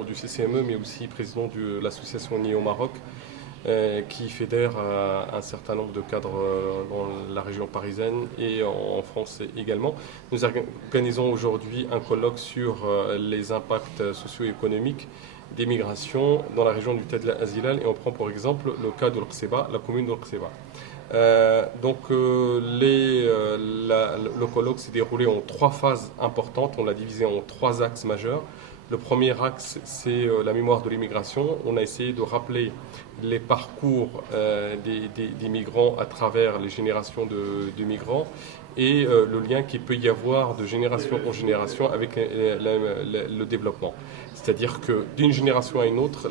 membre du CCME, mais aussi président de l'association NIE au Maroc, qui fédère un certain nombre de cadres dans la région parisienne et en France également. Nous organisons aujourd'hui un colloque sur les impacts socio-économiques des migrations dans la région du Tedla Azilal, et on prend pour exemple le cas de l'Orseba, la commune d'Orseba. Le colloque s'est déroulé en 3 phases importantes. On l'a divisé en 3 axes majeurs. Le premier axe, c'est la mémoire de l'immigration. On a essayé de rappeler les parcours des migrants à travers les générations de migrants et le lien qu'il peut y avoir de génération en génération avec le développement. C'est-à-dire que d'une génération à une autre,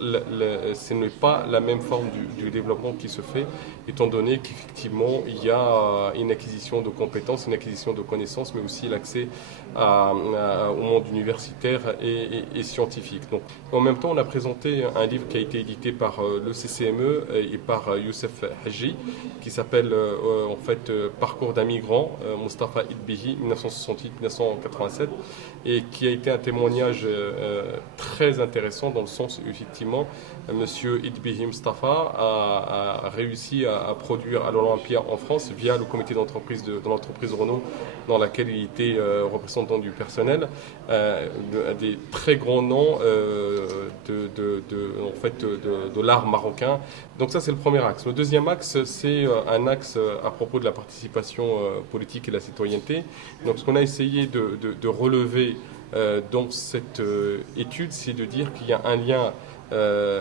ce n'est pas la même forme du développement qui se fait, étant donné qu'effectivement, il y a une acquisition de compétences, une acquisition de connaissances, mais aussi l'accès au monde universitaire et scientifique. Donc, en même temps, on a présenté un livre qui a été édité par le CCME et par Youssef Haji, qui s'appelle en fait Parcours d'un migrant, Mustafa Idbihi, 1968-1987, et qui a été un témoignage très intéressant dans le sens où effectivement M. Idbihi Mustafa a réussi à produire à l'Olympia en France via le comité d'entreprise de l'entreprise Renault dans laquelle il était représentant du personnel, des très grands noms de l'art marocain. Donc ça c'est le premier axe. Le deuxième axe, c'est un axe à propos de la participation politique et la citoyenneté. Donc ce qu'on a essayé de relever dans cette étude, c'est de dire qu'il y a un lien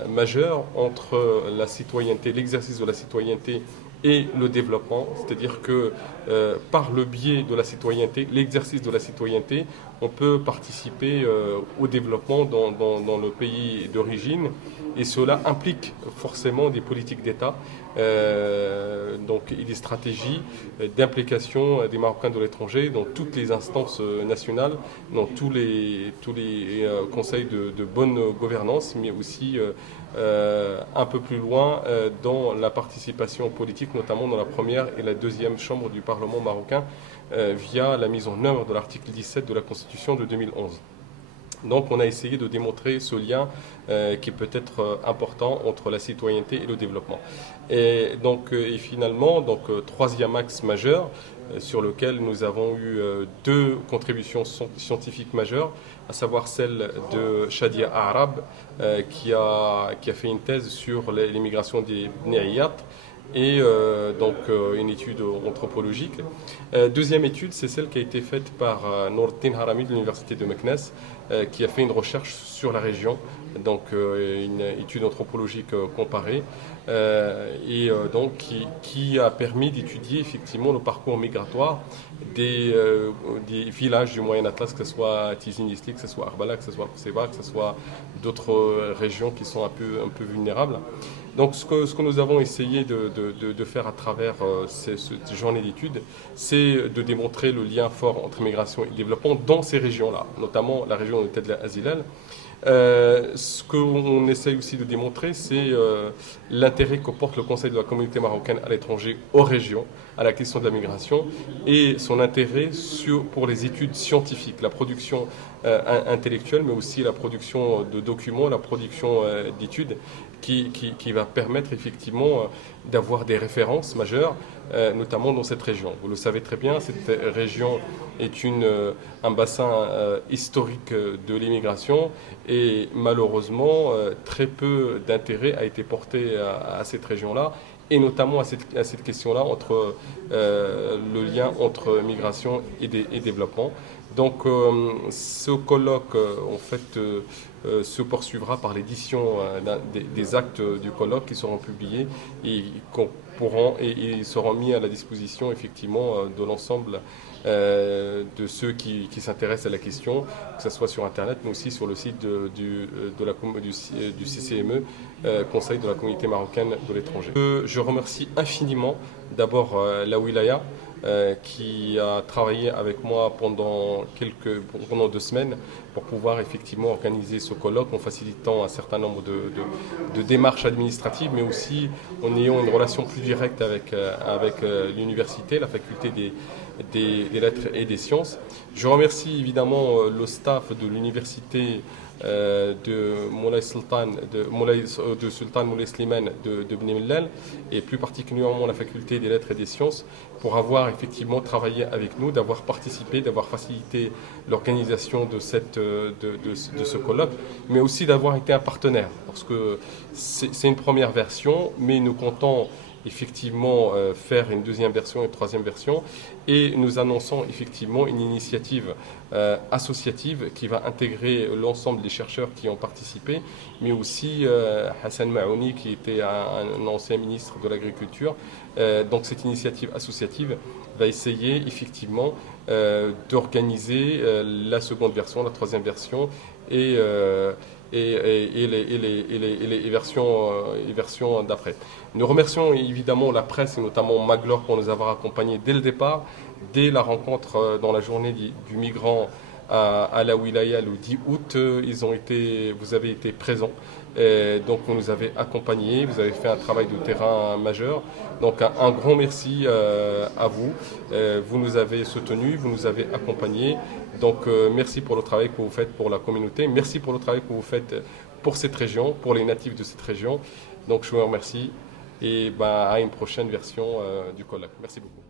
majeur entre la citoyenneté, l'exercice de la citoyenneté et le développement, c'est-à-dire que par le biais de la citoyenneté, l'exercice de la citoyenneté, on peut participer au développement dans le pays d'origine, et cela implique forcément des politiques d'État et des stratégies d'implication des Marocains de l'étranger dans toutes les instances nationales, dans tous les conseils de bonne gouvernance, mais aussi un peu plus loin dans la participation politique, notamment dans la première et la deuxième chambre du Parlement marocain, via la mise en œuvre de l'article 17 de la Constitution de 2011. Donc on a essayé de démontrer ce lien qui peut être important entre la citoyenneté et le développement. Et finalement, troisième axe majeur sur lequel nous avons eu 2 contributions scientifiques majeures, à savoir celle de Shadia Arab qui a fait une thèse sur l'immigration des Bnéiyat, et une étude anthropologique. Deuxième étude, c'est celle qui a été faite par Nourdine Harami de l'université de Meknès, qui a fait une recherche sur la région, une étude anthropologique comparée, qui a permis d'étudier effectivement le parcours migratoire des villages du Moyen Atlas, que ce soit Tizi Isli, que ce soit Arbala, que ce soit Kouseba, que ce soit d'autres régions qui sont un peu vulnérables. Donc ce que nous avons essayé de faire à travers cette journée d'études, c'est de démontrer le lien fort entre migration et développement dans ces régions-là, notamment la région de Tedla Azilal. Ce qu'on essaye aussi de démontrer, c'est l'intérêt que porte le Conseil de la communauté marocaine à l'étranger aux régions, à la question de la migration, et son intérêt pour les études scientifiques, la production intellectuelle, mais aussi la production de documents, la production d'études, qui va permettre effectivement d'avoir des références majeures, notamment dans cette région. Vous le savez très bien, cette région est un bassin historique de l'immigration, et malheureusement, très peu d'intérêt a été porté à cette région-là, et notamment à cette question-là entre le lien entre migration et développement. Donc ce colloque se poursuivra par l'édition des actes du colloque qui seront publiés et ils seront mis à la disposition effectivement de l'ensemble de ceux qui s'intéressent à la question, que ce soit sur Internet, mais aussi sur le site du CCME, Conseil de la communauté marocaine de l'étranger. Je remercie infiniment d'abord la Wilaya, qui a travaillé avec moi pendant 2 semaines pour pouvoir effectivement organiser ce colloque en facilitant un certain nombre de démarches administratives, mais aussi en ayant une relation plus directe avec l'université, la faculté des lettres et des sciences. Je remercie évidemment le staff de l'université de Moulay Sultan, de Sultan Moulay Slimane de Bni Mellal, et plus particulièrement la faculté des lettres et des sciences, pour avoir effectivement travaillé avec nous, d'avoir participé, d'avoir facilité l'organisation de ce colloque, mais aussi d'avoir été un partenaire, parce que c'est une première version, mais nous comptons effectivement faire une deuxième version et une troisième version, et nous annonçons effectivement une initiative associative qui va intégrer l'ensemble des chercheurs qui ont participé, mais aussi Hassan Maouni qui était un ancien ministre de l'Agriculture. Donc cette initiative associative va essayer effectivement d'organiser la seconde version, la troisième version et les versions d'après. Nous remercions évidemment la presse et notamment Maglor pour nous avoir accompagnés dès le départ, dès la rencontre dans la journée du migrant à la Wilaya le 10 août. Vous avez été présents. Donc vous nous avez accompagnés, vous avez fait un travail de terrain majeur. Donc un grand merci à vous. Vous nous avez soutenus, vous nous avez accompagnés. Donc merci pour le travail que vous faites pour la communauté. Merci pour le travail que vous faites pour cette région, pour les natifs de cette région. Donc je vous remercie et à une prochaine version du colloque. Merci beaucoup.